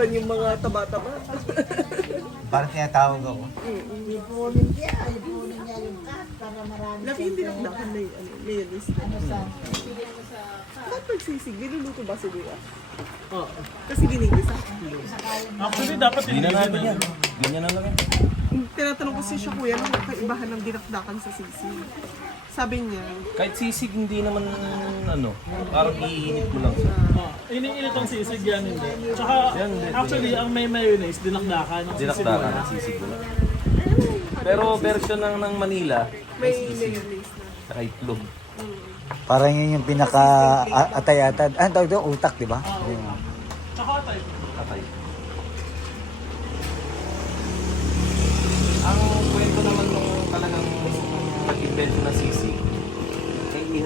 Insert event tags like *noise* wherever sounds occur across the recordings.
laban yung mga taba-taba. *laughs* Parang tinatawag ako. Ibunin mm niya, ibunin niya yung cat para marami. Laki yung dinakdakan na yung mayonnaise. Ano may sa? Mm -hmm. pa Bakit pagsisig? Binuluto ba si Lira? Oo. Oh. Kasi sa... ginigisa. Oh. Actually, dapat hindi ano na lang yan. Hindi ano na lang yan. Tinatanong ko siya kuya, ano ang kaibahan ng dinakdakan sa sisig? sabi niya. Kahit sisig hindi naman uh, ano, parang uh, iinit mo lang siya. Oh, uh, iniinit ang sisig yan. Tsaka actually ang may mayonnaise dinakdakan ng dinakdakan sisig. Dinakdakan ng sisig. Lang. Pero version ng ng Manila, may mayonnaise na. Kahit itlog. Mm. Parang yun yung pinaka atayatan. Ah, tawag utak, di ba? Oh. Tsaka atay. Atay.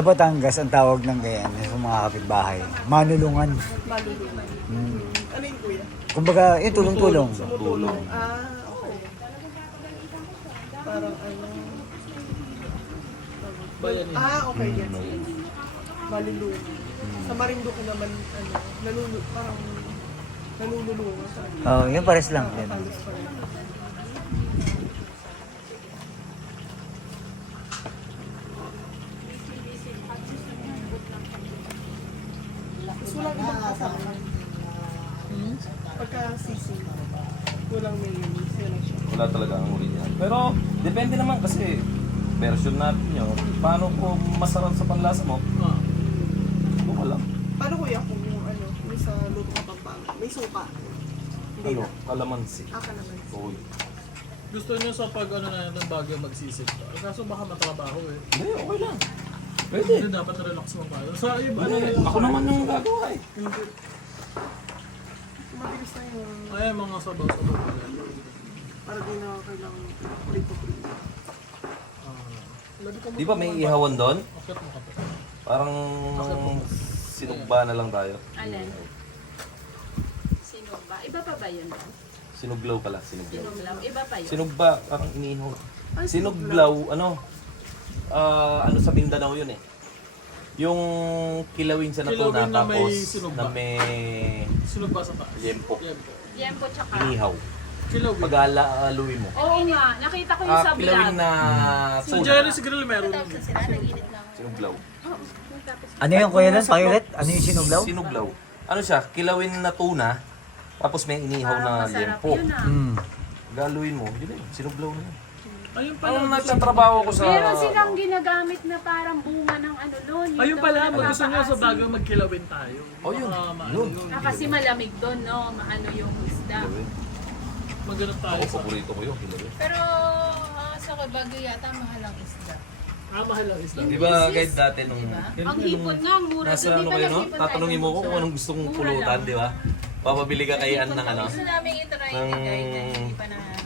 Sa Batangas, ang tawag ng ganyan, sa mga kapitbahay, manulungan. Manulungan. Hmm. Ano yung kuya? Kumbaga, yun, eh, tulong-tulong. Tulong-tulong. Ah, okay. Parang ano? Bayan yun. Ah, okay. Hmm. Yes. Malulungan. Sa Marindo ko naman, ano, nalulu parang nalulungan. Oo, oh, yun pares lang. Yan. panlasa mo? Ah. Huh. Ano lang? Paano kuya kung yung ano, may sa luto ka pang pang? May suka? Hindi ano? Na. Oh, kalamansi. Ah, kalamansi. Okay. Oo. Gusto niyo sa pag ano na yun ng bagyo magsisip ka? Kaso baka matrabaho eh. Hindi, hey, okay lang. Pwede. Hindi, dapat relax mo ba? Sa iba hey, na yun. Ako sorry. naman yung gagawa eh. Mm Hindi. -hmm. Mabilis na yung... Ay, mga sabaw-sabaw. Pa. Mm -hmm. Para din na kailangan ulit pa Di ba may ihawan ba? doon? Parang sinugba na lang tayo. Alin? Sinugba. Iba pa ba yun? Doon? Sinuglaw pala. Sinuglaw. sinuglaw. Iba pa yun? Sinugba. Parang iniho. Sinuglaw. sinuglaw, ano? Uh, ano sa Mindanao yun eh? Yung kilawin sa Natuna tapos na may... Sinugba. Na may... Sinugba sa taas. Yempo. Yempo. Yempo tsaka. Inihaw pag-aluwi mo. Oo nga, nakita ko yung uh, sa vlog. na Si Jerry's Grill meron. Sinuglaw. Ano yung kuya sa Violet? Ano yung sinuglaw? Sinuglaw. Ano siya? Kilawin na tuna, tapos may inihaw na limpo. Mm. Galuin mo, yun yun, sinuglaw na yun. Ayun pala. Ang nagtatrabaho ko sa... Meron silang ginagamit na parang bunga ng ano nun. Ayun pala, mag gusto nga sa bago magkilawin tayo. Oh, yun. Uh, yun. Ah, kasi malamig doon, no? Maano yung isda. Kilawin. Magano tayo ah, sa... Paborito mo yung hilaw. Pero uh, sa kabagay yata, mahal ang isda. Ah, mahal ang isda. Diba, ba kahit dati nung... Diba? Ang hipon nga, ang mura. Nasa ano kayo, no? Tatanungin mo ko kung anong gusto kong pulutan, di ba? Papabili ka kay Ann ano? Gusto namin itry ng...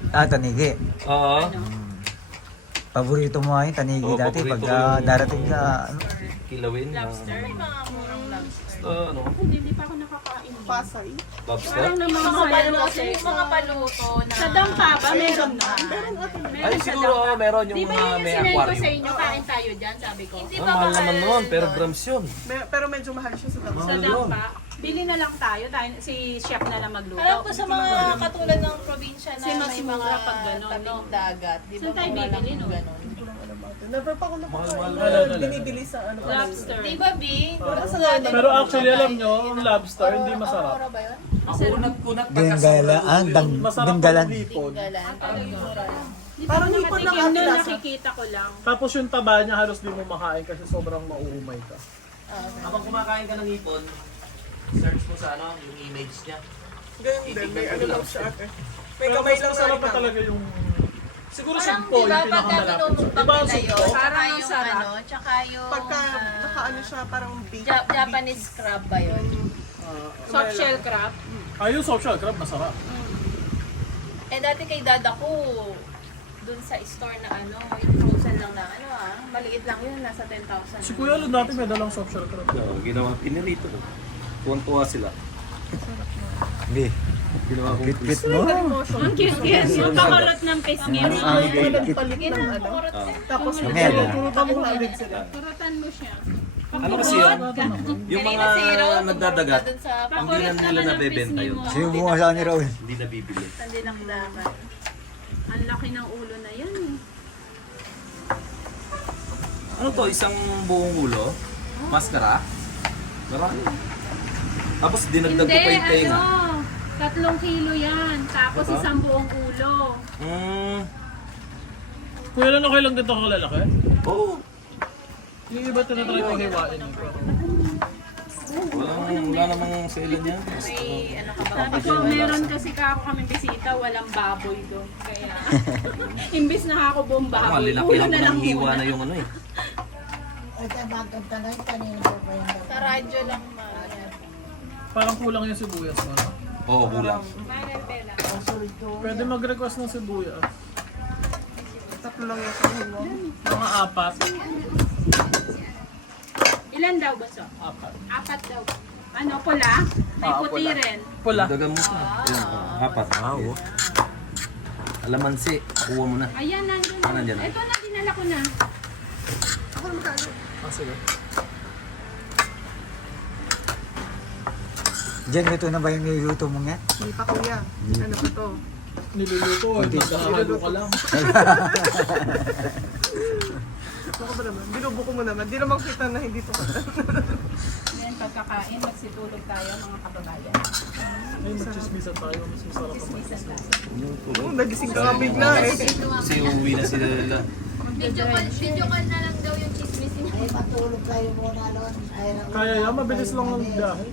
Tatanigi. Oo. Paborito mo ay tanigi dati pag darating ka... Kilawin. Lobster. May mga murang lobster ano? Uh, hindi, hindi, hindi pa ako nakakain. Yun. Pasay? Babsa? Parang yung mga paluto. Sa yung mga paluto na... Sa dampa ba? Meron ay, na. Ay, ay, ay siguro meron yung yun mga may yung si aquarium. Hindi ba yung sinayin ko sa inyo, oh, uh. kain tayo dyan, sabi ko. Hindi ba ah, oh, mahal, mahal naman noon, pero grams yun. Pero, pero medyo mahal siya sa dampa. Sa dampa? Bili na lang tayo dahil si chef na lang magluto. Alam ko sa mga katulad ng probinsya na si may mga tabing dagat. Saan tayo bibili noon? Never pa ako nakakain na binibili na sa ano. Uh, pala, lobster. Di ba, Bing? Uh, pero na, actually, ay, alam nyo, ang lobster, or, hindi masarap. Or, or, or, masarap ako nagkunat pa kasi. Dinggalan. Ang dinggalan. Parang yung pala ang nakikita uh, ko lang. Tapos yung taba niya, halos di mo makain kasi sobrang maumay ka. Habang kumakain ka ng ipon, search mo sa ano, yung image niya. Ganyan din, may ano lang siya. May kamay lang sa ipon. pa talaga yung Siguro sa po diba, yung pinakamalapit. Diba ang sugpo? Parang yung sarap. ano, tsaka yung... Pagka naka ano siya, parang beach. Jap- Japanese beach. crab ba yun? Uh, soft well, shell crab? Ah, yung soft shell crab, masarap. Mm. Eh, dati kay dad ako, dun sa store na ano, yung lang na ano ah. Maliit lang yun, nasa 10,000. Si Kuya Lund, dati may dalang soft shell crab. Oo, so, ginawa pinirito. Tuwang-tuwa sila. Hindi ginawa kong kiss mo. Ang kiss mo. Ang ng mo. Pakarot ng kiss mo. Ang kiss mo. Ang kiss Tapos ang head. Turutan mo siya. Ano kasi yun? Yung mga nagdadagat, ang dinan nila na bebenta um, yun. Sino mo nga saan ni Raul? Hindi nabibili. Hindi lang laman. Ang laki ng ulo na yan. Ano to? Isang buong ulo? Maskara? Marami. Tapos dinagdag ko pa yung tenga. Tatlong kilo yan. Tapos diba? isang buong ulo. Mm. Kuya, ano kayo lang dito ito lalaki? Oo. Oh. Yung iba tayo oh, mm. oh. uh, ano, na try kong hiwain. Wala naman yung sale niya. May okay. ano ka ba? Sabi ko, meron ba? kasi ka ako kaming bisita, walang baboy doon. Kaya, *laughs* *laughs* imbis na ako buong baboy, Kamali, ano, uwa na lang muna. Malilaki lang na yung ano eh. *laughs* Sa radyo lang ma. Uh, parang kulang yung sibuyas mo, no? Oo, oh, gulang. Oh, Pwede mag-request ng sibuyas. Tatlo lang yung sibuyas. Mga apat. Ilan daw ba siya? Apat. Apat daw. Ano, pula? May ah, puti rin. Pula. Oh, dagan mo siya. Oh. I apat. Wow. Yeah. Okay. Oh. Alamansi. Kuha mo na. Ayan, nandiyan. Ah, nandiyan na. Ito na, dinala ko na. Ako na magkano. Ah, sige. Diyan, ito na ba yung niluto mo nga? Hindi pa kuya. Ano pa to? Niluluto. Hindi ka halo ka lang. Baka ba naman? Binubo ko mo naman. Di naman kita na hindi to. Ngayon, pagkakain, magsitulog tayo mga kababayan. Ay, magchismisan tayo. Mas masarap ang magchismisan. Oh, nagising ka nga bigla eh. Kasi uuwi na sila nila. Video call, video call na lang daw yung chismis niya. Ay, matulog tayo muna nun. Kaya yan, mabilis lang ang dahil.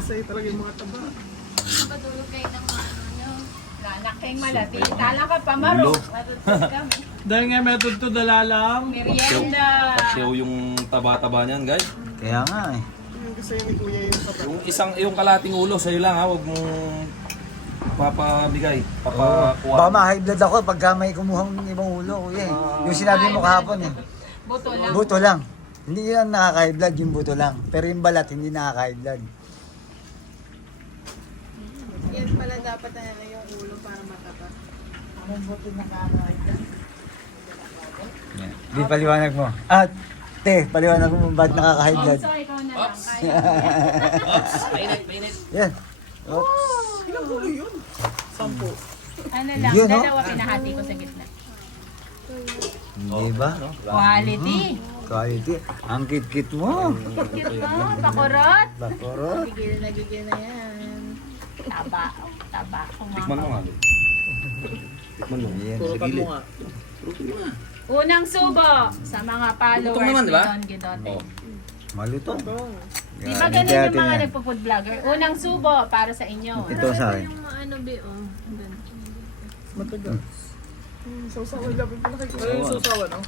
masaya talaga yung mga taba. Napadulog kayo ng no. kayo mala, so pae, mga ano, lalak kayong malati. Tala ka pa, marok. Dahil nga yes. method to dalalang. Merienda. Pasyaw yung taba-taba niyan, -taba guys. Kaya nga eh. Yung, yung isang yung kalating ulo sa lang ha, wag mong papabigay, papakuha. Uh, ba ma high ako pag may kumuha ng ibang ulo, kuya. Eh. Uh, yung sinabi mo kahapon eh. Buto lang. Uh, buto lang. Hindi yan nakaka-high yung buto lang. Pero yung balat hindi nakaka-high dapat na yan yung ulo para mataba. Anong buti na kakahid yan? Yeah. Hindi, okay. paliwanag mo. At, te, paliwanag mo ba't nakakahid oh, yan? Oops, ikaw na Painit, painit. Yan. Oops. Oh, ilang ulo yun? Sampo. Ano lang, yeah, dalawa pinahati ano? ko sa gitna. Oh. Diba? ba? No? Quality. Quality. Huh? Ang kit-kit mo. Kit-kit *laughs* mo. Bakurot. Bakurot. Nagigil na, nagigil na yan. Tikman mo nga. *laughs* Tikman mo nga. Tikman mo nga. Tikman mo Unang subo sa mga followers mm. naman, diba? ni Don Maluto. Di ba ganun Hindi yung mga nagpo-food vlogger? Unang subo para sa inyo. Parali ito sa akin. Ano ba oh. uh. uh. uh. no? no? yung Matagal. Sausawa yung labi ko na kayo. Ayun, sausawa, no?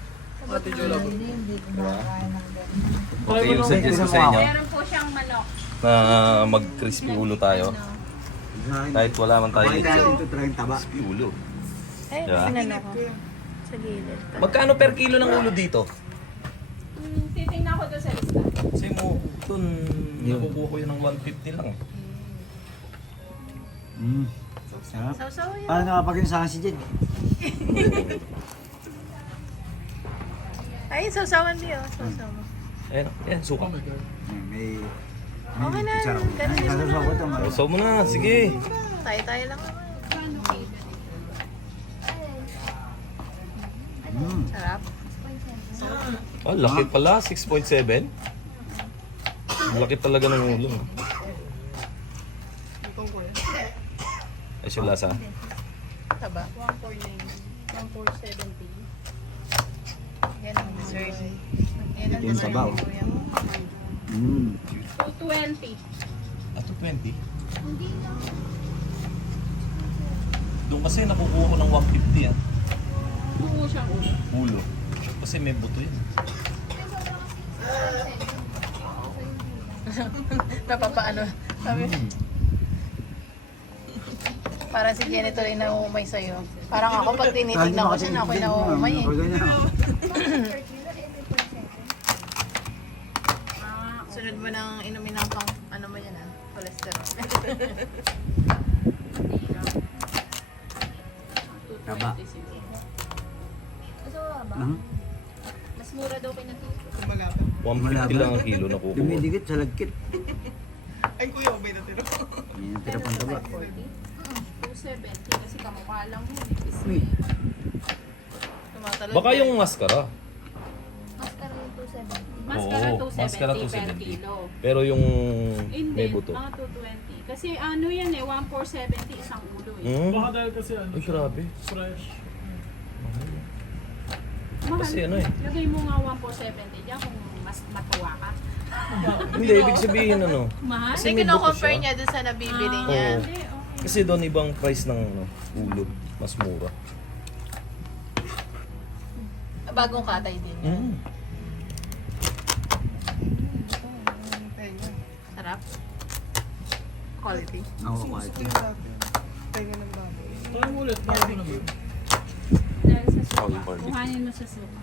Ate Jolo. Okay, yung okay. suggest ko sa inyo. Meron po siyang manok. Na mag-crispy ulo tayo. Ano? Nine. Kahit wala man tayo. dito. natin ulo. Eh, yeah. sinan ako. Magkano per kilo ng ulo dito? Mm, titingnan ako to sa lista. Kasi mo, oh, doon, yeah. nakukuha ko yun ng 150 lang. Mm. mm. So, sarap. Sarap. Sarap. Parang nakapagin sa akin si Jed. Ay, sausawan niyo. Sausawan. So, so, so, so. Ayan, ayan, suka. So, oh so, my so. God. May, may Okay oh, na, ganun mo na. Usaw mo na, sige. Tayo-tayo lang. Sarap. Oh, laki pala, 6.7. Laki talaga ng ulo. Ito yung lasa. Taba. 1.9. 1.7. Yan ang dessert. Yan ang dessert. Yan ang dessert. 20. Ah, 20? Hindi na. Doon kasi nakukuha ko ng 150 yan. Eh? Oo, mm, siya. Ulo. Kasi may buto yan. *laughs* Napapaano. Hmm. Sabi. *laughs* Para *laughs* si Jenny tuloy *laughs* na umay sa'yo. Parang ako pag tinitignan *laughs* ko siya na ako'y *laughs* na umay. Eh. *laughs* *laughs* mura daw kay natin. Kumbaga. 150 Malaban. lang ang kilo na kukuha. Yung sa lagkit. *laughs* *laughs* Ay kuya, may natin. Yan, tira pang daba. 270 kasi kamukha lang yun. Wait. Hmm. Baka yung maskara. Maskara yung 270. Maskara Oo, maskara 270 per 70. kilo. Pero yung may Indeed, buto. Mga 220. Kasi ano yan eh, 1470 isang ulo eh. Hmm? Baka dahil kasi ano. Ay, grabe. Fresh. Ano kasi ano eh. mo nga 1470 dyan kung mas matuwa ka. Hindi, ibig sabihin ano. Mahal? Kasi kino-compare niya doon sa nabibili niya. Oh. Kasi doon ibang price ng ano, ulo. Mas mura. Bagong katay din yan. Sarap. Quality. Oo, quality. Tingnan ng bagay. Tingnan ulit. Tingnan ulit dahil sa suka. Kuhanin mo sa suka.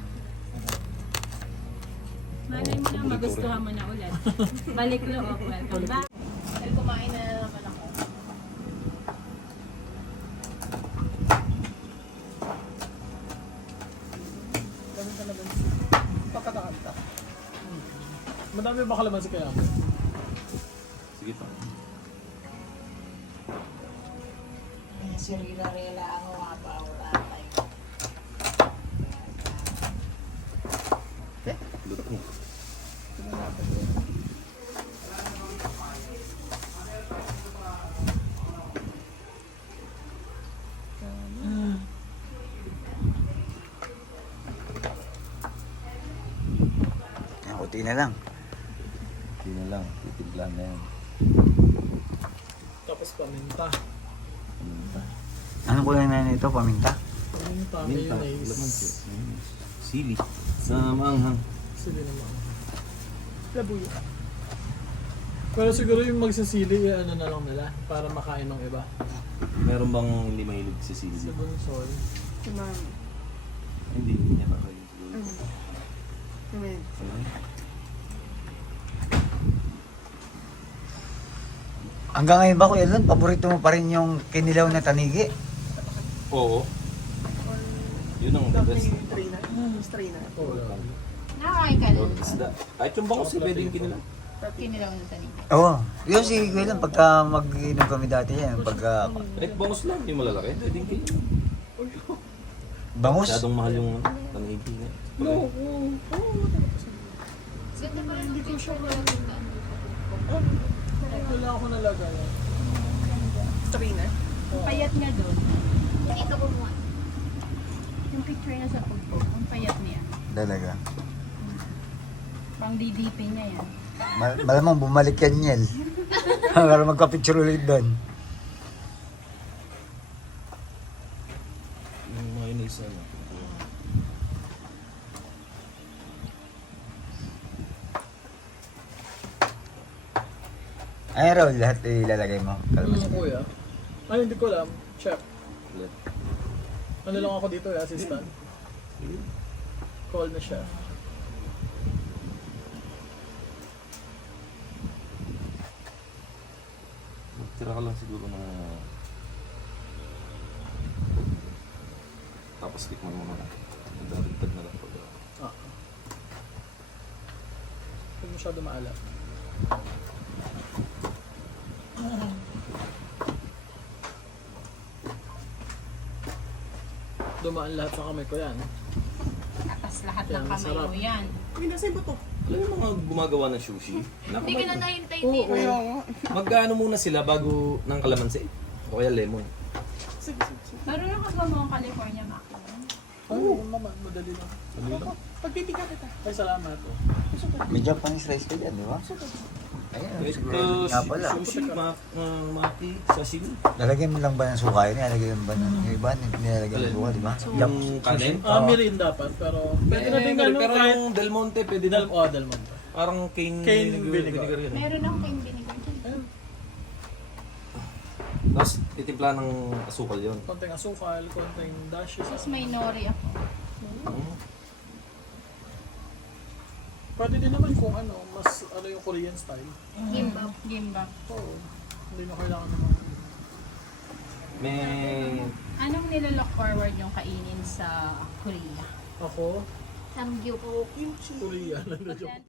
Malay mo lang, na ulit. welcome back. kumain na naman ako. Gamit na naman siya. Madami ba kalaman si kaya? Patay na lang. Patay na lang. Titigla na yan. Tapos paminta. Paminta. Anong kulay na nito? Paminta? Paminta. Paminta. Mayonnaise. mayonnaise. Sili. Sa maanghang. Sili na maanghang. Labuyo. Pero siguro yung magsasili, yung ano na lang nila para makain ng iba. Meron bang hindi mahilig sa si sili? Sa bunsol. Si Mami. Hindi, hindi niya pa kayo. Mm. Mm. Hanggang ngayon ba, ko Lon, paborito mo pa rin yung kinilaw na tanigi? Oo. Yun ang the *coughs* best. Trina. Trina. Oh, no, no. bongos, uh, eh. bongos, yung strainer. Yung strainer. Nakakain ka rin. Ay, tumba ko si Bede kinilaw. Pag kinilaw ng tanigi. Oo. Oh, yun si oh, Kuya pagka mag-inom kami dati yan. Eh. Pagka... Eh, bangus lang. Hindi malalaki. Pwede din kayo. Bangus? *coughs* Masyadong mahal yung tanigi. Oo. Oo. Ganda pa rin. Hindi ko siya kaya. Ano? doon lang ako nalagay. Trainer? Yeah. Ang oh. payat nga doon. Dito ko mo. Yung picture yung oh. niya sa pulpo. Ang payat niya. Talaga? Pang hmm. DDP niya yan. *laughs* Mal malamang bumalik yan yan. Para *laughs* *laughs* magka-picture ulit doon. *laughs* Mayroon isa lang. Ay, Raul, lahat ilalagay mo. Kalma mm, -hmm. kuya. Ay, hindi ko alam. Chef. Ano lang ako dito, assistant? Yeah. Yeah. Call na chef. Magtira ka lang siguro na... Tapos tikman mo na. Nagdarintag na lang pag-alala. Ah. Huwag masyado maalam. Thank dumaan lahat sa kamay ko yan. Tapos lahat Kaya ng kamay mo yan. Ay, nasa iba to. Alam yung mga gumagawa ng sushi? Hindi *laughs* ka na nahintay oh, okay. din. Okay. Magkano muna sila bago ng kalamansi? O kaya lemon? Sige, sige, sige. Maroon ang kagawa mo *laughs* California Mac. Uh -huh. Oo. Oh, madali lang. Madali lang? Pagpipigat ito. Ay, salamat. Po. May Japanese rice ka dyan, eh, yeah. di ba? Super. Ayan, ito, sushi, sushi ma uh, mati, sashimi. Lalagyan mo lang ba ng suka yun? Lalagyan mo ba ng mm. iba? Nilalagyan mo ba, di ba? So, yung kanin? Uh, may rin dapat, pero... Pwede na din ganun. Pero yung Del Monte, pwede na. Oh, Del Monte. Parang King cane vinegar. Meron akong King vinegar. Tapos, hmm. titimpla ng asukal yun. Konting asukal, konting dashes. Tapos may nori ako. Hmm. Pwede din naman kung ano, mas ano yung Korean style. Gimbap. Gimbap. Oo. Oh, hindi na kailangan naman. May... Mm. Anong nilalook forward yung kainin sa Korea? Ako? Samgyupo. Oh, kimchi. Korea. Lalo *laughs*